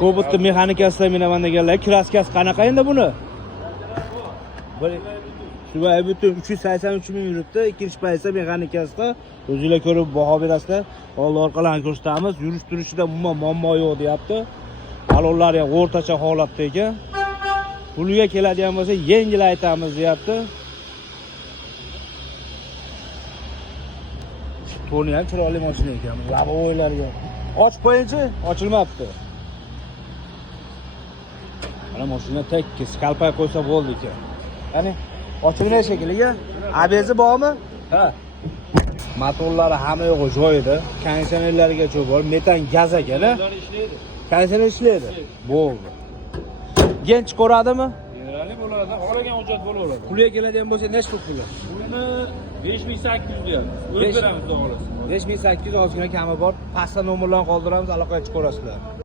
Kobotni mexanikasida minaman deganlar. Kraskasi qanaqa endi buni? Shu va butun 383 ming yuribdi. Ikkinchi paytda mexanikasida o'zingizlar ko'rib baho berasizlar. Old orqalarni ko'rsatamiz. Yurish turishida umuman muammo yo'q deyapti. Balonlari ham o'rtacha holatda ekan. Puliga keladigan bo'lsa, yengil aytamiz deyapti. To'ni ham chiroyli mashina ekan. Lavoylarga. Och qo'yinchi, ochilmabdi. Mana mashina tekis, kalpay qo'ysa bo'ldi ekan. Qani, ochilgan shekilliga. ABS bormi? Ha. Motorlari hamma yo'g'i joyida. Konditsionerlarigacha bor, metan gaz ekan-a? Konditsioner ishlaydi. Bo'ldi. Gench ko'radimi? Generali bo'ladi, xohlagan hujjat bo'laveradi. Puliga keladigan bo'lsa, nech pul? Pulini 5800 deyapmiz. O'lib beramiz, xudo xolasa. 5800 ozgina kami bor. Pastda nomerlarni qoldiramiz, aloqaga chiqarasizlar.